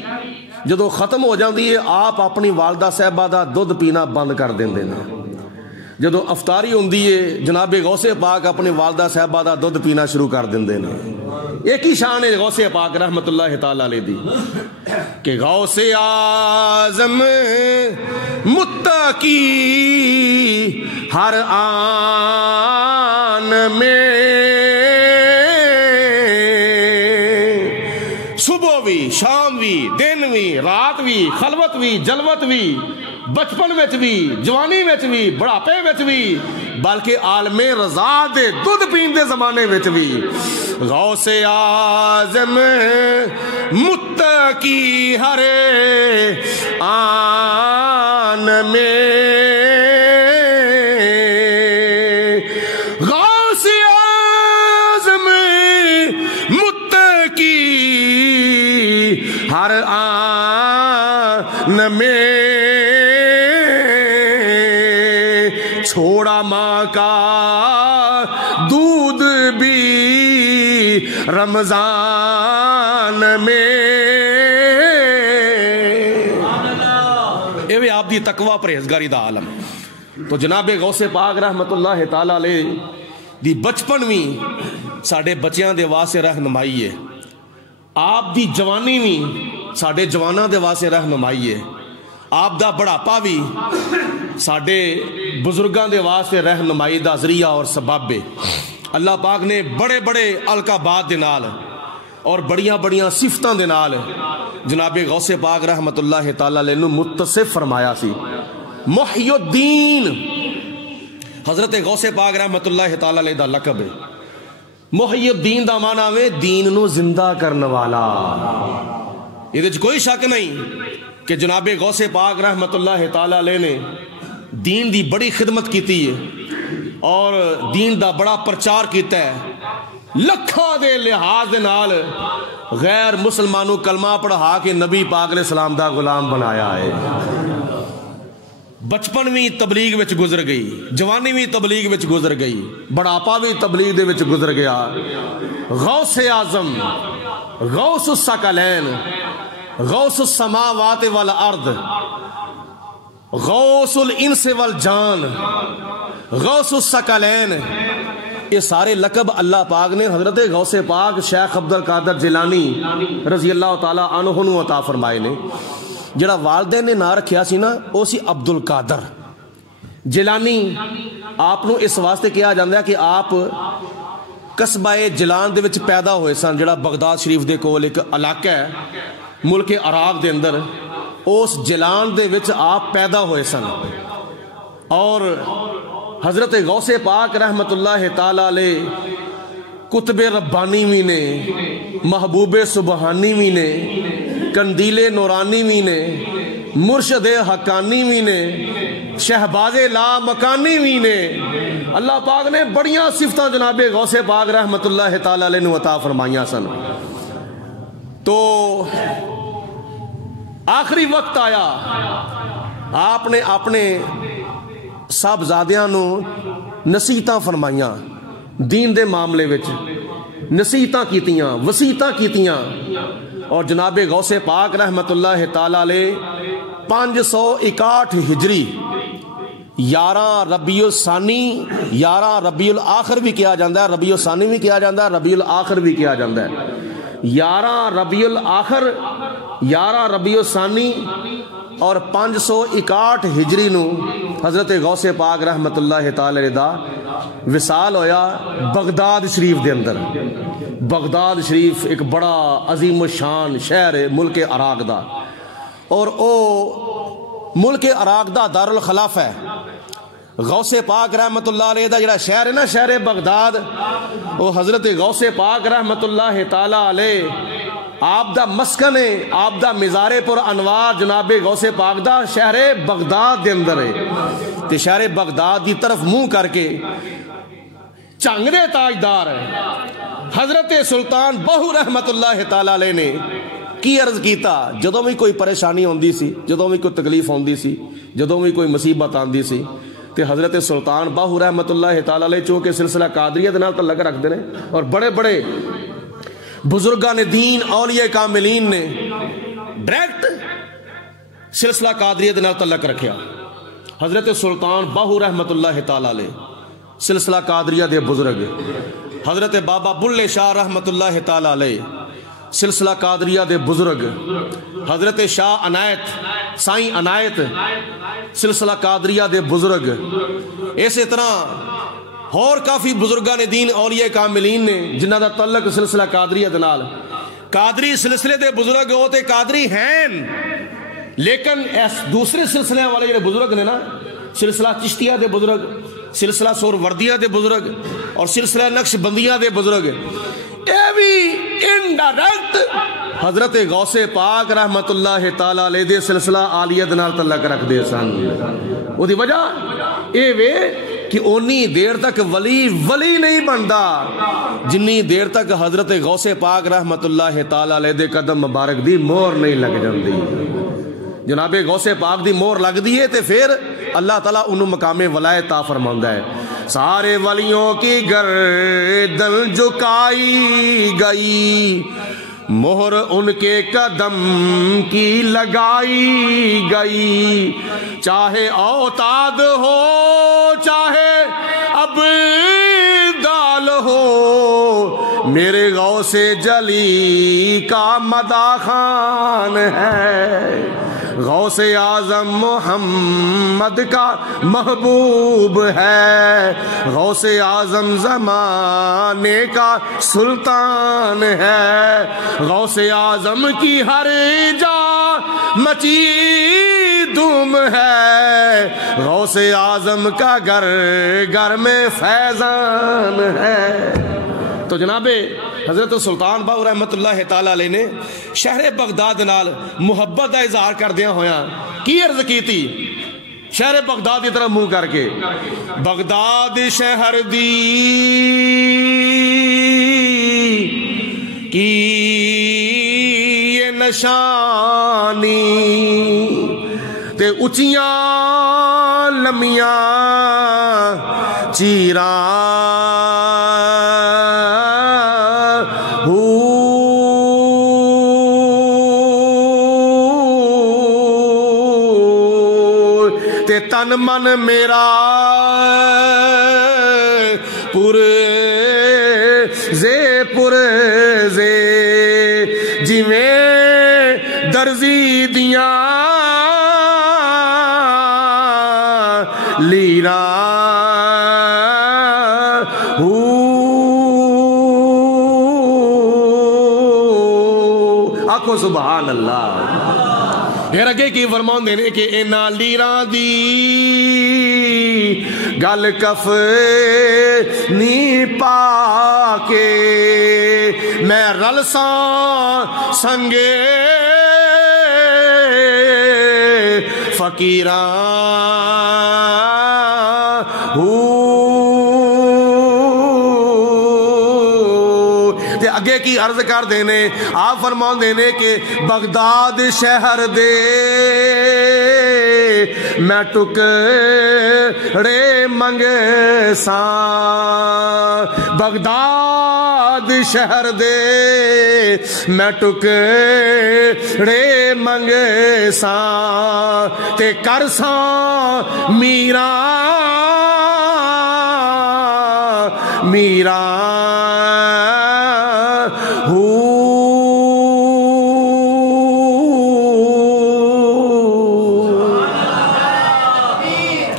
جدو ختم ہو جاندی ہے آپ اپنی والدہ صاحبہ دا دودھ پینا بند کر دیندے نے. جدو افطاری ہوندی ہے جناب غوث پاک اپنی والدہ صاحبہ دا دودھ پینا شروع کر دیندے نے. ایک ہی شان ہے غوث پاک رحمت اللہ تعالی علیہ دی کہ غوث اعظم متقی ہر آن میں، صبح بھی شام بھی دن بھی رات بھی خلوت بھی جلوت بھی بچپن وچ بھی جوانی وچ بھی بڑھاپے وچ بھی بلکہ عالم رضا دے دودھ پین دے زمانے وچ بھی غوث اعظم متقی ہر آن میں، غوث اعظم متقی ہر آن میں، چھوڑا ماں کا دودھ بھی رمضان میں. یہ آپ دی تقوی پرہیزگاری دا عالم. تو جناب غوث پاک رحمت اللہ تعالی علیہ دی بچپن بھی ساڈے بچیاں دے واسطے رہنمائی ہے. آپ دی جوانی بھی ساڈے جواناں دے واسطے رہنمائی ہے. آپ دا بڑھاپا بھی ساڈے بزرگاں دے واسطے رہنمائی دا ذریعہ اور سبب ہے. اللہ پاک نے بڑے بڑے القابات دے نال اور بڑیاں بڑیاں صفتاں دے نال جناب غوث پاک رحمت اللہ تعالی علیہ نو متصف فرمایا سی. محی الدین حضرت غوث پاک رحمت اللہ تعالی علیہ دا لقب ہے. محی الدین دا معنی ہے دین نو زندہ کرنے والا. یہ کوئی شک نہیں کہ جناب غوث پاک رحمت اللہ تعالی علیہ نے دین دی بڑی خدمت کیتی ہے اور دین دا بڑا پرچار کیتا ہے. لکھاں دے لحاظ دے نال غیر مسلمانوں کلمہ پڑھا کے نبی پاک علیہ السلام دا غلام بنایا ہے. بچپن بھی تبلیغ وچ گزر گئی، جوانی بھی تبلیغ وچ گزر گئی، بڑھاپا بھی تبلیغ دے وچ گزر گیا. غوث اعظم، غوث الثقلین، غوث السماوات والارض، غوث الانس والجان، غوث الثقلین، یہ سارے لقب اللہ پاک نے حضرت غوث پاک شیخ عبد القادر جیلانی رضی اللہ تعالی عنہ نو عطا فرمائے نے. جڑا والدین نے نا رکھیا سی نا وہ سی عبد القادر جیلانی. آپ نو اس واسطے کہا جاندہ ہے کہ آپ قصبہ جیلان دے وچ پیدا ہوئے سن، جڑا بغداد شریف دے کول ایک علاقہ ہے ملک عراق دے اندر. اس جیلان دے وچ آپ پیدا ہوئے سن اور حضرت غوث پاک رحمت اللہ تعالی علیہ کتب ربانی بھی نے، محبوب سبحانی بھی نے، کندیل نورانی بھی نے، مرشد حقانی بھی نے، شہباز لا مکانی بھی نے. اللہ پاک نے بڑیاں صفتاں جناب غوث پاک رحمت اللہ تعالی علیہ نے عطا فرمائیاں سن. تو آخری وقت آیا آپ نے اپنے صاحبزادیاں نو نصیحتاں فرمائیاں، دین دے معاملے وچ نصیحتاں کیتیاں، وصیتاں کیتیاں. اور جناب غوث پاک رحمت اللہ تعالی علیہ 561 ہجری 11 ربیع الثانی، 11 ربیع الاخر بھی کیا جاندہ ہے، ربیع الثانی بھی کیا جاندہ ہے، ربیع الاخر بھی کیا جاندہ ہے. 11 ربیع الاخر، 11 ربیع الثانی اور 561 ہجری نو حضرت غوث پاک رحمت اللہ تعالی علیہ دا وصال ہویا بغداد شریف دے اندر. بغداد شریف ایک بڑا عظیم الشان شہر ہے ملک عراق دا، اور او ملک عراق دا دارالخلافہ ہے. غوث پاک رحمت اللہ علیہ دا جڑا شہر ہے نا، شہر بغداد، وہ حضرت غوث پاک رحمت اللہ تعالی علیہ آپ دا مسکن ہے، آپ دا مزار پر انوار جناب غوث پاک دا شہر بغداد دے اندر ہے. تے شہر بغداد دی طرف منہ کر کے چنگ دے تاجدار حضرت سلطان بہو رحمت اللہ تعالی علیہ نے کی عرض کیتا جدوں بھی کوئی پریشانی ہوندی سی، جدوں بھی کوئی تکلیف ہوندی سی، جدوں بھی کوئی مصیبت آندی سی، تے حضرت سلطان باہو رحمت اللہ تعالی علیہ چونکہ سلسلہ قادریہ دے نال تعلق رکھتے ہیں اور بڑے بڑے بزرگان دین اولیاء کاملین نے ڈائریکٹ سلسلہ قادریہ دے نال تعلق رکھیا. حضرت سلطان باہو رحمت اللہ تعالی علیہ سلسلہ قادریہ دے بزرگ، حضرت بابا بلے شاہ رحمت اللہ تعالی علیہ سلسلہ قادریہ دے بزرگ، حضرت شاہ عنایت سائیں عنایت سلسلہ قادریہ دے بزرگ، اسی طرح اور کافی بزرگان دین اولیاء کاملین نے جنہ دا تعلق سلسلہ قادریہ دے نال. قادری سلسلے دے بزرگ ہوتے قادری ہیں، لیکن اس دوسرے سلسلے والے جڑے بزرگ نے نا، سلسلہ چشتیہ دے بزرگ، سلسلہ سور وردیہ دے بزرگ اور سلسلہ نقش بندیہ دے بزرگ، اے بھی انڈائریکٹ حضرت غوث پاک رحمت اللہ تعالی علیہ دے سلسلہ عالیہ دے نال تعلق رکھ دے سن. وہ دی وجہ اے وے کہ اونی دیر تک ولی نہیں بندا جنی دیر تک حضرت غوث پاک رحمت اللہ تعالی علیہ دے قدم مبارک دی مور نہیں لگ جاندی. جناب غوث پاک دی مور لگ دیئے تے پھر اللہ تعالیٰ انہوں مقام ولایت عطا فرماتا ہے. سارے ولیوں کی گردن جھکائی گئی، مہر ان کے قدم کی لگائی گئی، چاہے اوتاد ہو چاہے اب دال ہو، میرے غوث جلی کا مداخان ہے. غوث اعظم محمد کا محبوب ہے، غوث اعظم زمانے کا سلطان ہے، غوث اعظم کی ہر جا مچی دھوم ہے، غوث اعظم کا گھر گھر میں فیضان ہے. تو جناب حضرت سلطان باہو رحمت اللہ تعالی علیہ نے شہر بغداد نال محبت کا اظہار کردیا ہویا کی عرض کی تھی؟ شہر بغداد کی طرف منہ کر کے، بغداد شہر دی کی یہ نشانی تے اچیاں لمیاں چیراں تن من میرا پرزے جویں درزی دیاں لیراں آنکھوں سبحان اللہ. پھر اگے کی فرمان دینے کہ اینا لیران دی گل کف نی پا کے میں رلساں سنگے فقیراں اگے کی عرض کر دینے آپ فرمان دینے کہ بغداد شہر دے میں ٹکڑے منگ ساں، بغداد شہر دے میں ٹکڑے منگ ساں تے کر ساں میراں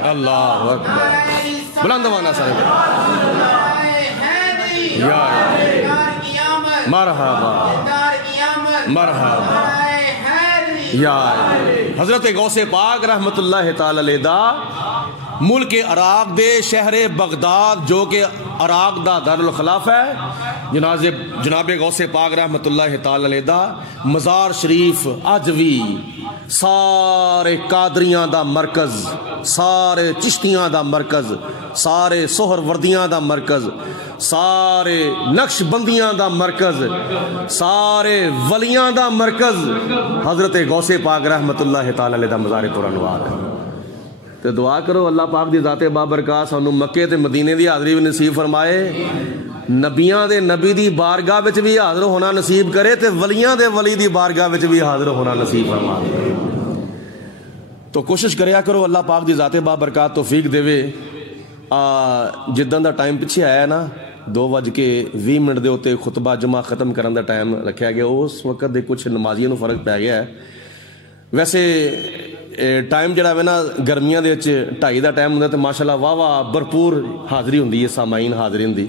اللہ اکبر بلند وانا صاحب مرحبا مرحبا یا حضرت غوث پاک رحمت اللہ تعالی علیہ دا ملک عراق دے شہر بغداد جو کہ عراق دا دارالخلافہ ہے، جناب غوث پاک رحمت اللہ تعالی علیہ دا مزار شریف اج بھی سارے قادریاں دا مرکز، سارے چشتیاں دا مرکز، سارے سہر وردیاں دا مرکز، سارے نقش بندیاں دا مرکز، سارے ولیاں دا مرکز حضرت غوث پاک رحمت اللہ تعالی علیہ دا مزار پر انوار ہے. تو دعا کرو اللہ پاک دی ذات بابرکات سانو مکے تے مدینے دی حاضری بھی نصیب فرمائے، نبیاں دے نبی دی بارگاہ وچ بھی حاضر ہونا نصیب کرے تے ولیاں دے ولی دی بارگاہ وچ بھی حاضر ہونا نصیب فرمائے۔ تو کوشش کریا کرو اللہ پاک دی ذات بابرکات توفیق دے۔ جدن دا ٹائم پیچھے آیا نا 2:20 دے ہوتے خطبہ جمعہ ختم کرن دا ٹائم رکھا گیا، اس وقت دے کچھ نمازیوں نو فرق پی گیا ہے۔ ویسے ٹائم جڑا ہے نا گرمیاں دے 2:30 دا ٹائم ہوندا تے ماشاءاللہ واہ واہ بھرپور حاضری ہوندی ہے سامعین حاضرین دی۔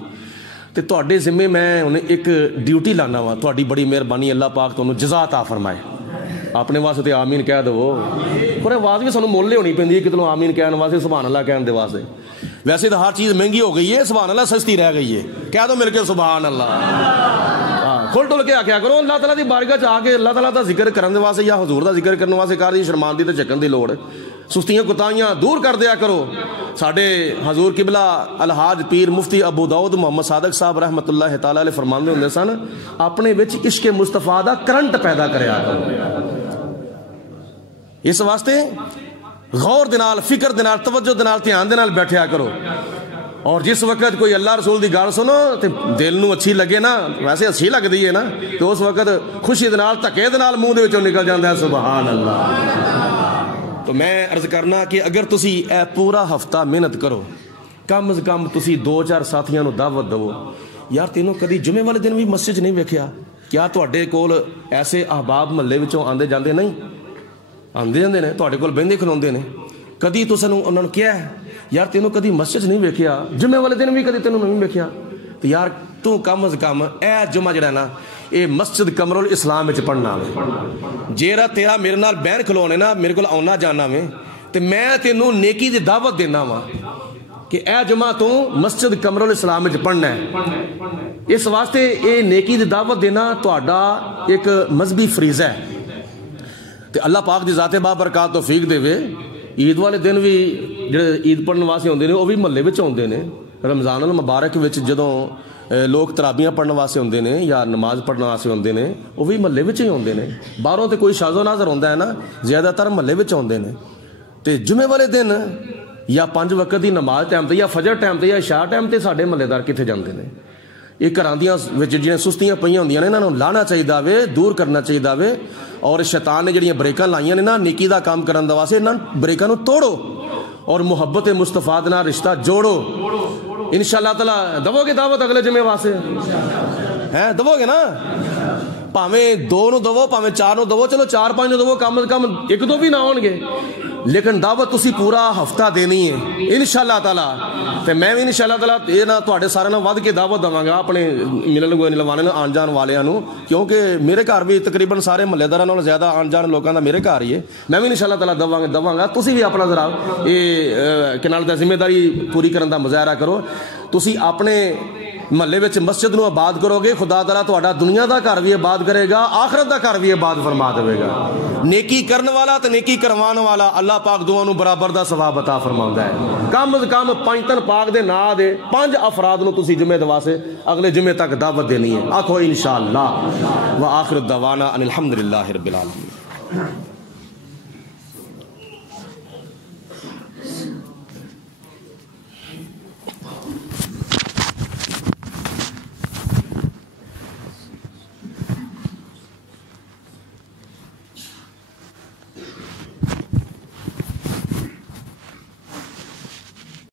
تے تواڈے ذمے میں ہن ایک ڈیوٹی لانا وا، تواڈی بڑی مہربانی اللہ پاک تانوں جزا عطا فرمائے۔ اپنے واسطے تے آمین کہہ دو، پر آواز بھی سانوں مول ہونی پیندی ہے کتنوں آمین کہن واسطے سبحان اللہ کہن دے واسطے۔ ویسے تو ہر چیز مہنگی ہو گئی ہے، سبحان اللہ سستی رہ گئی ہے، کہہ دو مل کے سبحان اللہ، کھل ٹل کے آکھیا کرو اللہ تعالیٰ دی بارگاہ آ کے اللہ تعالیٰ دا ذکر کرن دے واسطے یا حضور دا ذکر کرن واسطے کر دی شرماندگی تے چکن دی لوڑ، سستیاں کوتاہیاں دور کر دیا کرو۔ ساڈے حضور قبلہ الحاج پیر مفتی ابو داؤد محمد صادق صاحب رحمۃ اللہ تعالیٰ علیہ فرماندے ہوندے سن، اپنے وچ عشق مصطفیٰ دا کرنٹ پیدا کریا کرو۔ اس واسطے غور دے نال فکر دے نال توجہ دے نال دھیان دے نال بیٹھیا کرو، اور جس وقت کوئی اللہ رسول دی گل سنو تے دل نو اچھی لگے نا، ویسے اچھی لگدی ہے نا، تو اس وقت خوشی دے نال دھکے دے نال منہ دے وچوں نکل جاندا ہے سبحان اللہ۔ تو میں عرض کرنا کہ اگر تسی اے پورا ہفتہ محنت کرو، کم از کم تسی 2-4 ساتھیاں نو دعوت دو، یار تینوں کدی جمعے والے دن بھی مسجد نہیں ویکھیا؟ کیا تواڈے کول ایسے احباب محلے وچوں آندے جاندے نہیں؟ آندے جاندے نے تواڈے کول بہندے کھلوندے نے، کدی تساں انہاں نوں کیا ہے یار تینوں کدی مسجد نہیں ویکھیا، جمعے والے دن بھی کدی تینوں نہیں ویکھیا؟ تو یار تو کم از کم اے جمعہ جڑا نا اے مسجد قمر الاسلام وچ پڑھنا وے، جیڑا تیرا میرے نال بہن کھلونے نا میرے کول آنا جانا وے تے میں تینوں نیکی دی دعوت دینا وا کہ اے جمعہ تو مسجد قمر الاسلام وچ پڑھنا ہے۔ اس واسطے اے نیکی دی دعوت دینا تہاڈا ایک مذہبی فریضہ ہے، تے اللہ پاک دی ذات بابرکات توفیق دے۔ عید والے دن بھی جڑے عید پڑھن واسطے ہوندے نے وہ بھی محلے وچ ہوندے نے، رمضان المبارک وچ جدوں لوگ تراویحاں پڑھن واسطے ہوندے نے یا نماز پڑھن واسطے ہوندے نے وہ بھی محلے وچ ہی ہوندے نے، باہروں تے کوئی شاذ و نادر ہوندا ہے نا، زیادہ تر محلے وچ ہوندے نے۔ تے جمعے والے دن یا 5 وقت دی نماز ٹائم تے یا فجر ٹائم تے یا عشاء ٹائم تے ساڈے محلے دار کتنے جاندے نے؟ یہ گھراں دیاں وچ جڑیاں سستیاں پئیاں ہوندیاں نے انہاں نوں لانا چاہیدا وے، دور کرنا چاہیدا وے، اور شیطان نے جڑیاں بریکاں لائیاں نے نا نیکی دا کام کرن دا واسطے انہاں بریکاں نوں توڑو اور محبت مصطفیٰ دے نال رشتہ جوڑو۔ انشاءاللہ تعالی دو گے دعوت اگلے جمعے واسطے ہیں؟ دو گے نا؟ پاویں 2 نو دو پاویں 4 نو دو، چلو 4-5 نو دو، کم از کم 1-2 بھی نہ ہون گے، لیکن دعوت تسی پورا ہفتہ دینی ہے انشاءاللہ تعالی۔ تے میں بھی انشاءاللہ تعالی یہ نہ تواڈے سارے نال ود کے دعوت دواں گا اپنے ملن لوانے نوں آن جان والیاں نوں، کیونکہ میرے گھر بھی تقریباً سارے محلے داراں نال زیادہ آن جان لوکاں دا میرے گھر ہی ہے، میں بھی انشاءاللہ تعالی دواں گا۔ تسی بھی اپنا ذرا یہ کنال دا ذمہ داری پوری کرن دا مظاہرہ کرو۔ تسی اپنے محلے وچ مسجد نو آباد کرو گے، خدا تعالیٰ تہاڈا دنیا دا گھر بھی آباد کرے گا، آخرت دا گھر بھی آباد فرما دے گا۔ نیکی کرن والا تے نیکی کروان والا اللہ پاک دعا نو برابر دا ثواب عطا فرماوندا ہے۔ کم از کم 5 تن پاک دے نا دے 5 افراد نو تسی جمعے دواسے اگلے جمعے تک دعوت دینی ہے۔ آکھو انشاءاللہ۔ وآخر الدعوانا ان الحمدللہ رب العالمین۔